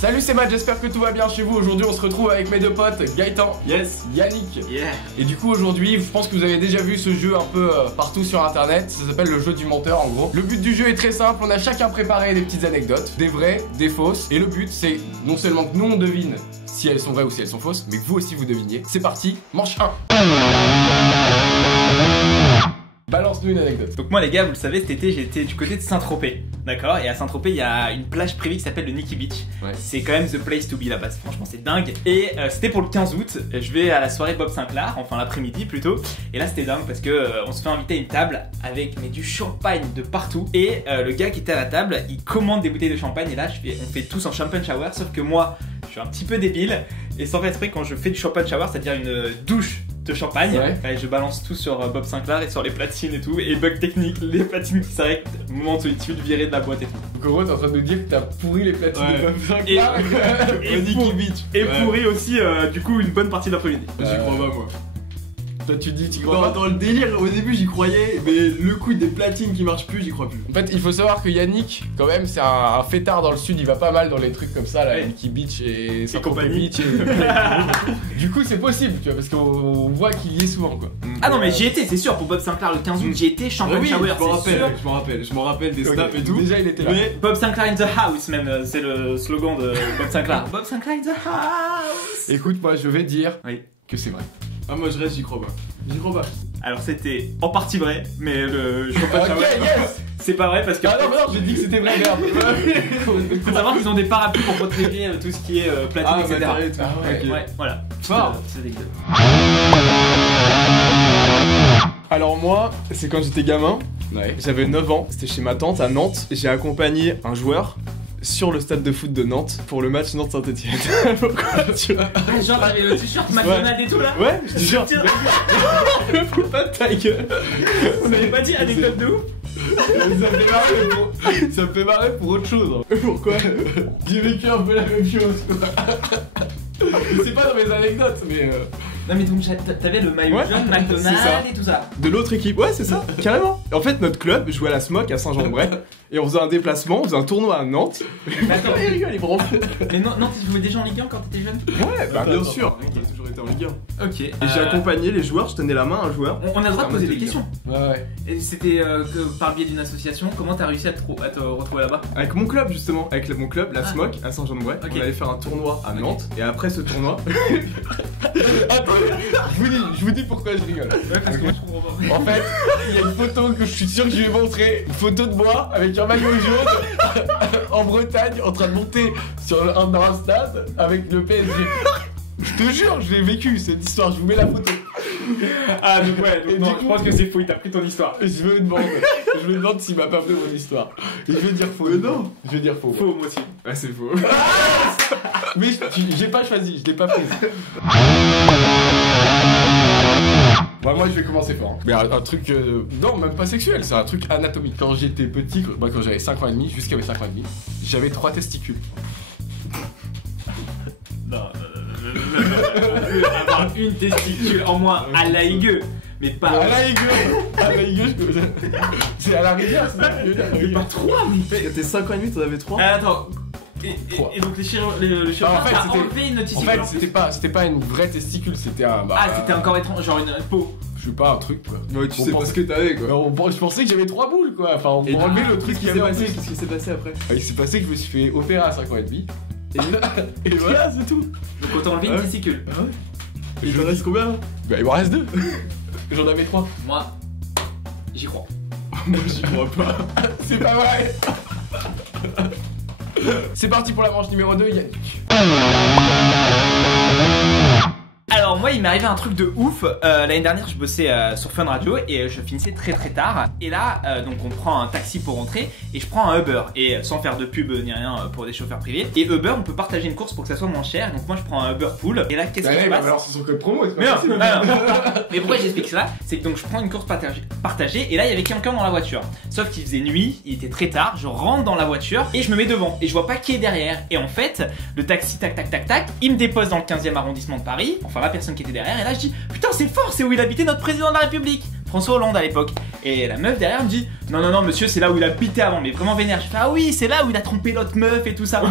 Salut, c'est Matt, j'espère que tout va bien chez vous. Aujourd'hui on se retrouve avec mes deux potes, Gaëtan, yes, Yannick. yeah. Et du coup aujourd'hui, je pense que vous avez déjà vu ce jeu un peu partout sur internet. Ça s'appelle le jeu du menteur en gros. Le but du jeu est très simple, on a chacun préparé des petites anecdotes, des vraies, des fausses. Et le but c'est non seulement que nous on devine si elles sont vraies ou si elles sont fausses, mais que vous aussi vous deviniez. C'est parti, manche 1. Balance-nous une anecdote. Donc moi les gars, vous le savez, cet été j'étais du côté de Saint-Tropez, d'accord. Et à Saint-Tropez il y a une plage privée qui s'appelle le Nikki Beach. Ouais. C'est quand même the place to be là-bas, franchement c'est dingue. Et c'était pour le 15 août, je vais à la soirée Bob Sinclair, enfin l'après-midi plutôt. Et là c'était dingue parce que on se fait inviter à une table avec du champagne de partout. Et le gars qui était à la table, il commande des bouteilles de champagne. Et là on fait tous en champagne shower, sauf que moi je suis un petit peu débile. Et sans faire exprès, quand je fais du champagne shower, c'est-à-dire une douche de champagne, ouais. Je balance tout sur Bob Sinclair et sur les platines et tout, et bug technique, les platines qui s'arrêtent, moment de solitude, viré de la boîte et tout. Donc en gros t'es en train de nous dire que t'as pourri les platines de Bob Sinclair et pourri aussi du coup une bonne partie de l'après-midi. J'y crois pas moi. Toi tu dis tu crois pas? Dans le délire, au début j'y croyais, mais le coup des platines qui marchent plus, j'y crois plus. En fait il faut savoir que Yannick quand même c'est un fêtard dans le sud, il va pas mal dans les trucs comme ça là, ouais. Nikki Beach et compagnie. Beach Du coup c'est possible tu vois, parce qu'on voit qu'il y est souvent quoi. Ah non mais j'y étais, c'est sûr, pour Bob Sinclair le 15 août j'y étais, champagne shower, je m'en rappelle des snaps et tout. Déjà il était là. Mais Bob Sinclair in the house même, c'est le slogan de Bob Sinclair. Bob Sinclair in the house. Écoute moi je vais dire que c'est vrai. Ah moi je reste, j'y crois pas. J'y crois pas. Alors c'était en partie vrai, mais le champagne shower c'est pas vrai parce que... Ah non j'ai dit que c'était vrai, merde. Faut savoir qu'ils ont des parapluies pour protéger tout ce qui est platine, etc. Ouais, voilà. Fort. Alors moi, c'est quand j'étais gamin, Ouais. j'avais 9 ans, c'était chez ma tante à Nantes, j'ai accompagné un joueur sur le stade de foot de Nantes pour le match Nantes-Saint-Etienne. Pourquoi tu vois? Ah, genre avec le t-shirt McDonald's et tout là. Ouais, je te jure. Fous pas de ta gueule. On m'avait pas dit anecdote de ouf. Ça me fait marrer pour autre chose. Hein. Pourquoi? J'ai vécu un peu la même chose quoi. C'est pas dans mes anecdotes mais Non mais donc t'avais le maillot jaune, McDonald's et tout ça. De l'autre équipe, ouais c'est ça, carrément. En fait notre club jouait à la Smoc à Saint-Jean-de-Bray et on faisait un déplacement, on faisait un tournoi à Nantes. Mais attends, il rigole, il branle. Mais non, tu jouais déjà en Ligue 1 quand t'étais jeune? Ouais, bah bien sûr. J'ai toujours été en Ligue 1. Ok. Et j'ai accompagné les joueurs, je tenais la main à un joueur. On a le droit de poser des questions. ouais. Et c'était par le biais d'une association, comment t'as réussi à te retrouver là-bas? Avec mon club justement, avec mon club, la Smoc à Saint-Jean-de-Bray. Ok. On allait faire un tournoi à Nantes et après ce tournoi, Attends, je vous dis pourquoi je rigole. Parce que moi je comprends pas. En fait, il y a une photo que je suis sûr que je vais montrer, une photo de moi avec un maillot jaune en Bretagne en train de monter dans un stade avec le PSG. Je te jure, je l'ai vécu cette histoire, je vous mets la photo. Ah donc ouais, Et non, du coup, je pense que c'est faux, il t'a pris ton histoire. Je me demande s'il m'a pas fait mon histoire. Et je vais dire faux. Non. Je vais dire faux. Faux moi aussi. ouais c'est faux. Mais j'ai pas choisi, je l'ai pas prise. Bah moi je vais commencer fort. Mais un truc, non même pas sexuel, c'est un truc anatomique. Quand j'étais petit, quand j'avais 5 ans et demi, jusqu'à mes 5 ans et demi, j'avais 3 testicules. Non, avoir une testicule en moins à la higueux, mais pas... À la higueux, c'est à la rivière, c'est ça. Mais pas 3 mais... Quand t'es 5 ans et demi, t'en avais 3. Attends, et donc le chirurgien en fait, a c'était- enlevé une En testicule. fait c'était pas une vraie testicule, c'était un... Ah c'était encore étrange, genre une peau. Je sais pas, un truc quoi. Ouais, tu On sais pas pense- ce que t'avais quoi. Je pensais que j'avais 3 boules quoi, enfin on Et m'a enlevé le truc Qu'est-ce qui qui s'est avait passé? passé. Qu'est-ce qui s'est passé après? Il s'est passé que je me suis fait opérer à 5 ans et demi. Et voilà, c'est tout. Donc on t'a enlevé une Ouais. testicule. Et il t'en reste combien? Bah il m'en reste 2. J'en avais 3. Moi, j'y crois. Moi j'y crois pas. C'est pas vrai. C'est parti pour la manche numéro 2, Yannick. Alors moi il m'est arrivé un truc de ouf, l'année dernière je bossais sur Fun Radio et je finissais très tard. Et là donc on prend un taxi pour rentrer et je prends un Uber. Et sans faire de pub ni rien pour des chauffeurs privés. Et Uber on peut partager une course pour que ça soit moins cher. Donc moi je prends un Uber Pool. Et là qu'est-ce qui se passe? Alors c'est son code promo, c'est Mais pas non, possible. Mais pourquoi j'explique ça? C'est que donc je prends une course partagée et là il y avait quelqu'un dans la voiture. Sauf qu'il faisait nuit, il était très tard, je rentre dans la voiture et je me mets devant et je vois pas qui est derrière. Et en fait, le taxi tac, il me dépose dans le 15e arrondissement de Paris, enfin la personne qui était derrière, et là je dis putain c'est fort, c'est où il habitait notre président de la République. François Hollande à l'époque. Et la meuf derrière me dit non, non, non, monsieur, c'est là où il habitait avant, mais vraiment vénère. Je fais ah oui, c'est là où il a trompé l'autre meuf et tout ça.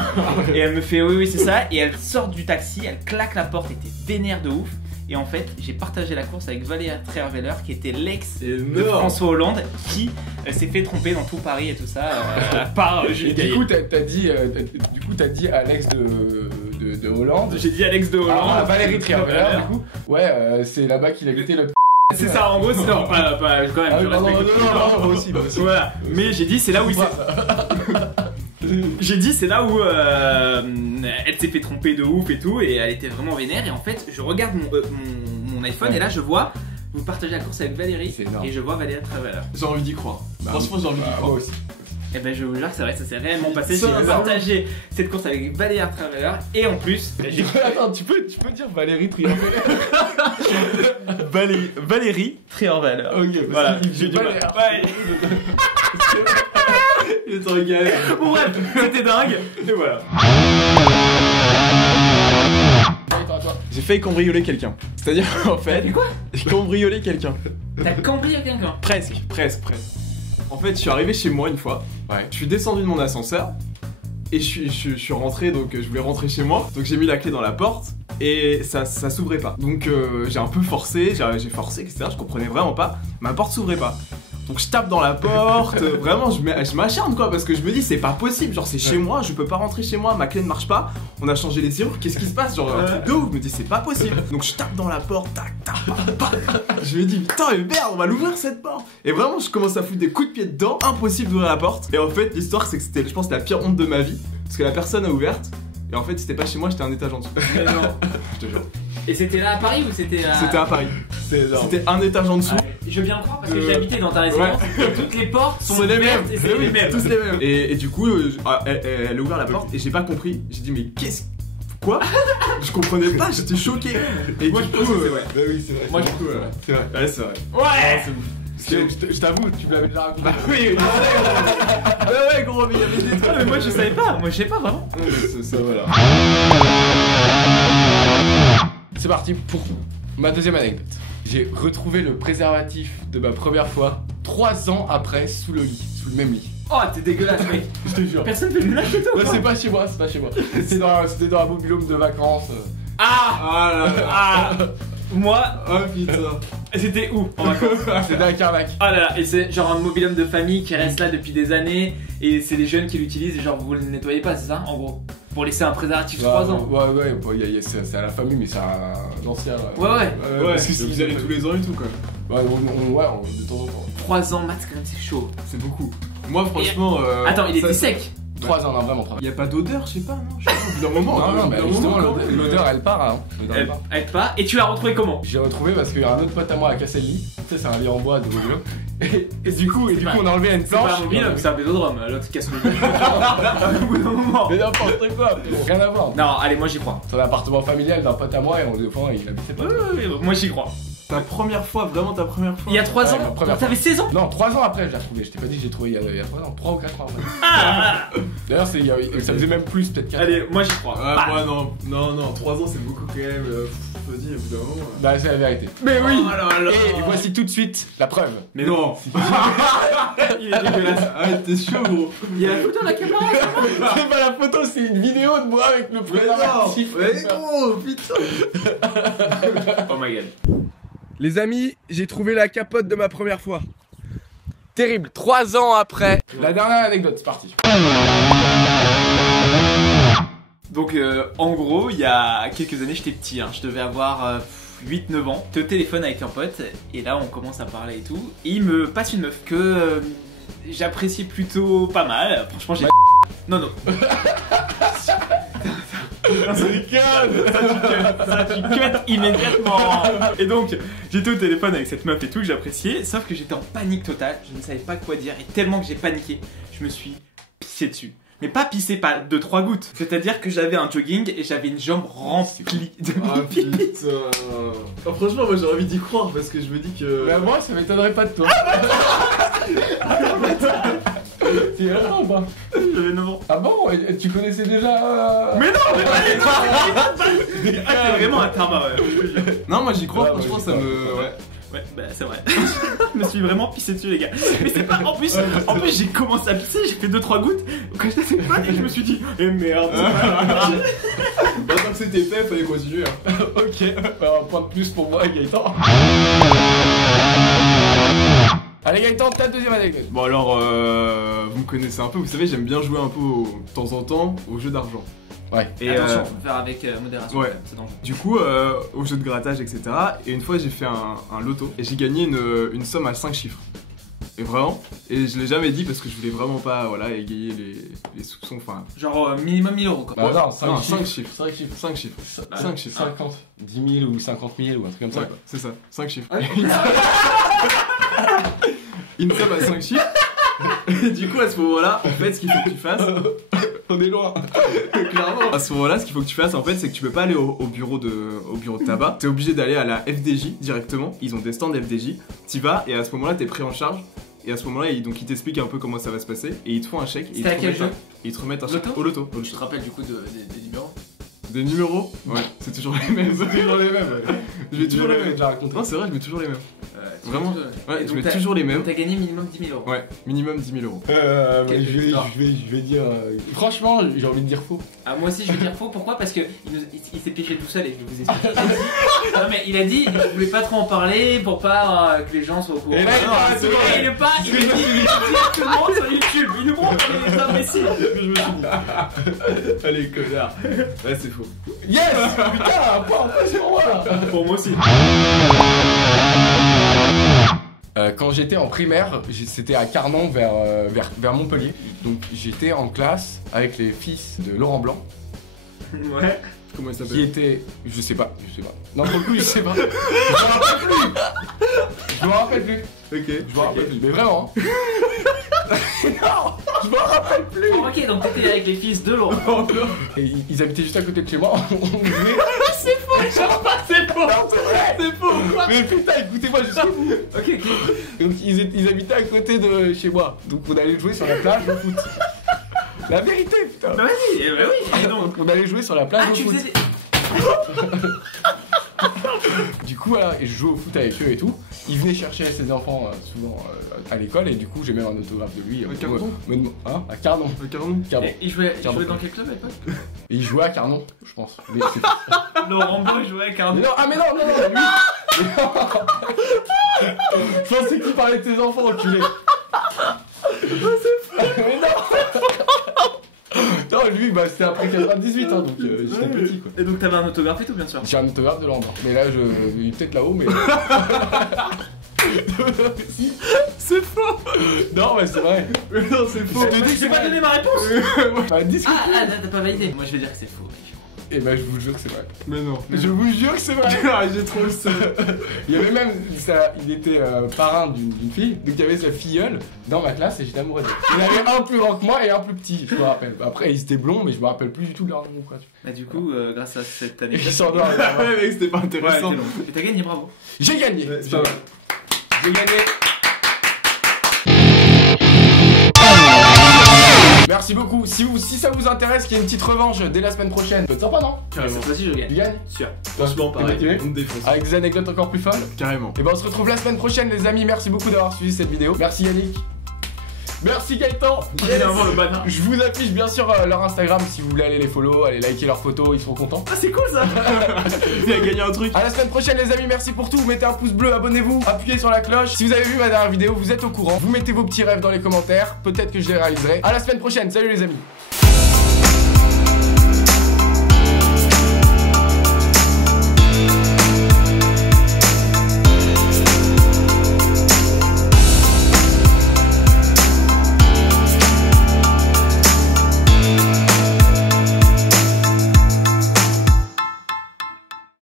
Et elle me fait oui, oui, c'est ça. Et elle sort du taxi, elle claque la porte, elle était vénère de ouf. Et en fait, j'ai partagé la course avec Valérie Trierweiler, qui était l'ex de François Hollande, qui s'est fait tromper dans tout Paris et tout ça, par Jules Gaillet. Du coup, t'as dit à l'ex de Hollande. J'ai dit Alex de Hollande. Ah, Valérie Trierweiler, du coup. Ouais, c'est là-bas qu'il habitait le. C'est ça, en gros, c'est non, pas quand même. Ah, je non, respecte. moi aussi. Voilà. Mais j'ai dit, c'est là où il s'est. J'ai dit c'est là où elle s'est fait tromper de ouf et tout et elle était vraiment vénère et en fait je regarde mon iPhone et là je vois vous partagez la course avec Valérie et je vois Valérie Trierweiler. J'ai envie d'y croire. Franchement, j'ai envie d'y croire. Moi aussi. Et ben je vous jure que c'est vrai, ça s'est réellement passé. J'ai partagé cette course avec Valérie Trierweiler et en plus Attends, tu peux dire Valérie Trierweiler. Valérie Trierweiler. Ok, voilà. J'ai du mal. Ouais. Il est en galère. Bon bref, c'était dingue et voilà. J'ai failli cambrioler quelqu'un. C'est-à-dire en fait. Mais quoi? J'ai cambriolé quelqu'un. T'as cambriolé quelqu'un? Presque. En fait, je suis arrivé chez moi une fois. Ouais. Je suis descendu de mon ascenseur. Et je suis rentré, donc je voulais rentrer chez moi. Donc j'ai mis la clé dans la porte. Et ça s'ouvrait pas. Donc j'ai un peu forcé, j'ai forcé, etc. Je comprenais vraiment pas. Ma porte s'ouvrait pas. Donc je tape dans la porte, vraiment je m'acharne quoi, parce que je me dis c'est pas possible, genre c'est chez moi, je peux pas rentrer chez moi, ma clé ne marche pas, on a changé les serrures, qu'est-ce qui se passe, genre un truc de ouf, je me dis c'est pas possible. Donc je tape dans la porte, tac, tac, je me dis putain mais merde, on va l'ouvrir cette porte. Et vraiment je commence à foutre des coups de pied dedans, impossible d'ouvrir la porte. Et en fait l'histoire c'est que c'était je pense la pire honte de ma vie, parce que la personne a ouverte, et en fait c'était pas chez moi, j'étais un étage en dessous. Mais non. Je te jure. Et c'était là à Paris ou c'était à... C'était à Paris. C'était un étage en dessous. Ah, je veux bien croire parce que j'ai habité dans ta résidence et toutes les portes sont les ouvertes mêmes. et c'est les mêmes. Tous les mêmes. Et du coup, elle a ouvert la porte et j'ai pas compris. J'ai dit mais qu'est-ce quoi? Je comprenais pas, j'étais choqué. Et Moi du je coup, pense que c'est vrai. Bah oui, c'est vrai. Moi, c'est je vrai. C'est vrai. ouais, c'est vrai. Ouais. Parce que je t'avoue, tu me l'avais déjà raconté. Oui, Ouais, gros, mais il y avait des trucs. mais moi je savais pas, moi je sais pas vraiment. Ça voilà. C'est parti pour ma deuxième anecdote. J'ai retrouvé le préservatif de ma première fois 3 ans après sous le lit, sous le même lit. Oh t'es dégueulasse mec. Je te jure. Personne fait du lâcher toi. Ouais, c'est pas chez moi, c'est pas chez moi. C'était dans un mobilhome de vacances. Ah. Ah là là. Ah. Moi, Oh putain. c'était où en vacances? C'était à Carnac. Ah là là, et c'est genre un mobilhome de famille qui reste là depuis des années et c'est les jeunes qui l'utilisent et genre vous le nettoyez pas, c'est ça en gros? Pour laisser un préservatif 3 ans. Ouais, c'est à la famille, mais c'est un ancien. Ouais. Ouais, parce que vous allez tous les ans et tout quoi. Ouais, de temps en temps. 3 ans max quand même c'est chaud. C'est beaucoup. Moi franchement. Attends, il était ça- sec. 3 ans, non, vraiment 3 ans. Y a pas d'odeur, je sais pas, non? Je sais pas, au bout d'un moment. Non, au mais bout d'un justement, moment, l'odeur elle part, hein. L'odeur, elle part. Elle pas. Et tu l'as retrouvé comment? J'ai retrouvé parce qu'il y a un autre pote à moi à casser le lit. Tu sais, c'est un lit en bois de mobilhome. Et du coup, on a enlevé une C'est pas planche. un mobilhome, c'est un vélodrome. L'autre qui casse le lit. Au bout d'un moment. Mais n'importe quoi, rien à voir. Non, allez, moi j'y crois. C'est un appartement familial d'un pote à moi et des fois il habitait pas. Moi j'y crois. Ta première fois, vraiment ta première fois. Il y a 3 Ouais, ans, ma première t'avais 16 ans. Non, 3 ans après, je l'ai retrouvé. Je t'ai pas dit que j'ai trouvé il y a 3 ans, 3 ou 4 ans après. Ah. D'ailleurs, ça faisait même plus, peut-être 4 ans. Allez, moi j'y crois. Ah, moi non, 3 ans c'est beaucoup quand même. Vas-y, au bout d'un moment. Bah, c'est la vérité. Mais oui. Oh là là. Et voici tout de suite la preuve. Mais non. Il est dégueulasse. Ah, t'es chaud, gros. Il y a la photo de la caméra. C'est pas la photo, c'est une vidéo de moi avec le préservatif. Mais gros, putain. Oh my god. Les amis, j'ai trouvé la capote de ma première fois. Terrible, 3 ans après. La dernière anecdote, c'est parti. Donc en gros, il y a quelques années, j'étais petit, hein. Je devais avoir 8-9 ans. J'étais au téléphone avec un pote et là on commence à parler et tout. Et il me passe une meuf que j'apprécie plutôt pas mal. Franchement, j'ai... Non, non. Ça tu cut immédiatement. Et donc j'étais au téléphone avec cette meuf et tout que j'appréciais, sauf que j'étais en panique totale, je ne savais pas quoi dire et tellement que j'ai paniqué, je me suis pissé dessus. Mais pas pissé pas 2-3 gouttes, c'est-à-dire que j'avais un jogging et j'avais une jambe remplie de Ah pipi. putain. Oh, franchement, moi j'ai envie d'y croire parce que je me dis que. Bah, moi, ça m'étonnerait pas de toi. Tu es là ou pas? J'avais 9 ans. Ah bon? Et tu connaissais déjà. Mais non, mais pas les t'es vraiment un tarma, ouais. Non, moi j'y crois, Ouais, franchement, ouais, ça me. Ouais. Ouais, bah c'est vrai. Je me suis vraiment pissé dessus, les gars. Mais c'est pas. En plus j'ai commencé à pisser, j'ai fait 2-3 gouttes. Quand j'étais fait pas, et je me suis dit, eh merde. Bah, tant que c'était fait, fallait continuer. Hein. Ok, un point de plus pour moi, Gaëtan. Allez, Gaëtan, ta deuxième anecdote. Bon, alors, vous me connaissez un peu, vous savez, j'aime bien jouer un peu de temps en temps aux jeux d'argent. Ouais. Et attention, faut faire avec modération. Ouais. C'est dangereux. Du coup, au jeu de grattage, etc. Et une fois, j'ai fait un loto et j'ai gagné une somme à 5 chiffres. Et vraiment, et je l'ai jamais dit parce que je voulais vraiment pas égayer les soupçons. Enfin, Genre minimum 1000 euros quoi. Bah non, 5 5 chiffres. 5 chiffres. 5 chiffres. 5 chiffres. 50, 10 000 ou 50 000 ou un truc comme ça. Ouais, Quoi. c'est ça, 5 chiffres. Ouais. Une somme à 5 chiffres. Et du coup, à ce moment-là, en fait, ce qu'il faut que tu fasses. On est loin. Clairement. À ce moment-là, ce qu'il faut que tu fasses, en fait, c'est que tu peux pas aller au bureau de tabac. T'es obligé d'aller à la FDJ directement. Ils ont des stands FDJ. T'y vas et à ce moment-là, t'es pris en charge. Et à ce moment-là, ils t'expliquent un peu comment ça va se passer. Et ils te font un chèque. C'était à quel jeu? Et ils te remettent un chèque Loto au loto. Je te rappelle du coup des numéros. Des numéros? Ouais, c'est toujours les mêmes. C'est toujours les mêmes. Je mets toujours les mêmes. déjà raconté. Non, c'est vrai, je mets toujours les mêmes. Tu Vraiment? mets toujours- Ouais, Et je donc mets toujours les mêmes. T'as gagné minimum 10 000 euros. Ouais, minimum 10 000 euros. Mais Quelle histoire. je vais dire. Franchement, j'ai envie de dire faux. Ah, moi aussi je vais dire faux, pourquoi? Parce que il s'est piégé tout seul et je vais vous expliquer. Non mais il a dit je voulais pas trop en parler pour pas que les gens soient au courant. Et là, il Non, parle c'est toujours. vrai, il est pas, il est dit directement sur YouTube, il nous montre les imbéciles. Je me suis dit. Allez, connard. Ouais, c'est faux. Yes. Putain, un point sur moi là. Pour moi aussi. Quand j'étais en primaire, c'était à Carnon vers Montpellier. Donc j'étais en classe avec les fils de Laurent Blanc Ouais. Comment il qui s'appelle? étaient. Je sais pas. Non, pour le coup, je sais pas. Je me rappelle plus. Ok. Je me rappelle plus. Mais vraiment. Non, je me rappelle plus. Oh, ok, donc t'étais avec les fils de Laurent. Et ils habitaient juste à côté de chez moi. On jouait. C'est faux. C'est faux. C'est faux. Mais putain, écoutez-moi, je suis fou. Ok, ok. Donc ils habitaient à côté de chez moi. Donc on allait jouer sur la plage au foot. La vérité, putain. Bah vas-y, bah oui. Et donc. Donc on allait jouer sur la plage Ah, au tu foot. faisais des. Du coup, voilà, et je jouais au foot avec eux et tout. Ils venaient chercher ses enfants souvent à l'école et du coup j'ai même un autographe de lui. À Carnon Hein, à Carnon. Carrément. Carnon. Et il jouait Carnon. dans quel club à l'époque? Et il jouait à Carnon, je pense. Mais c'est- Laurent Blanc, il jouait à mais Carnon. non, ah mais non, lui. Je pensais qu'il parlait de tes enfants, enculé. Mais non. Non, lui, bah c'était après 98, hein, donc j'étais petit quoi. Et donc t'avais un autographe et tout, bien sûr. J'ai un autographe de Lambert. Mais là, il est peut-être là-haut, mais. Si. C'est faux. Non, mais c'est vrai. Mais non, c'est faux. Je te dis que J'ai pas donné ma réponse. Bah, discute. Ah, t'as pas validé. Moi je vais dire que c'est faux. Et bah, je vous jure que c'est vrai. Mais non. Je vous jure que c'est vrai. Ah, j'ai trop le seum. Il y avait même. Il était parrain d'une fille, donc il y avait sa filleule dans ma classe et j'étais amoureux d'elle. Il y en avait un plus grand que moi et un plus petit, je me rappelle. Après, ils étaient blonds, mais je me rappelle plus du tout de leur nom, quoi. Bah du coup, grâce à cette année. Ils sont noirs. Ouais, mec, c'était pas Ouais, intéressant. t'es long. Et t'as gagné, bravo. J'ai gagné. Ouais, c'est pas mal. J'ai gagné. Merci beaucoup. Si ça vous intéresse, qu'il y ait une petite revanche dès la semaine prochaine, peut être sympa, non? Cette fois-ci, je Tu gagne. gagnes? Sûr. Franchement, pareil. T'es motivé On me défonce. Avec des anecdotes encore plus folles. Carrément. Et ben on se retrouve la semaine prochaine, les amis. Merci beaucoup d'avoir suivi cette vidéo. Merci Yannick. Merci Gaëtan. Évidemment, le banane. Je vous affiche bien sûr leur Instagram si vous voulez aller les follow, aller liker leurs photos, ils seront contents. Ah, c'est cool ça. Il a gagné un truc. À la semaine prochaine les amis, merci pour tout. Mettez un pouce bleu, abonnez-vous, appuyez sur la cloche. Si vous avez vu ma dernière vidéo, vous êtes au courant. Vous mettez vos petits rêves dans les commentaires, peut-être que je les réaliserai. À la semaine prochaine, salut les amis.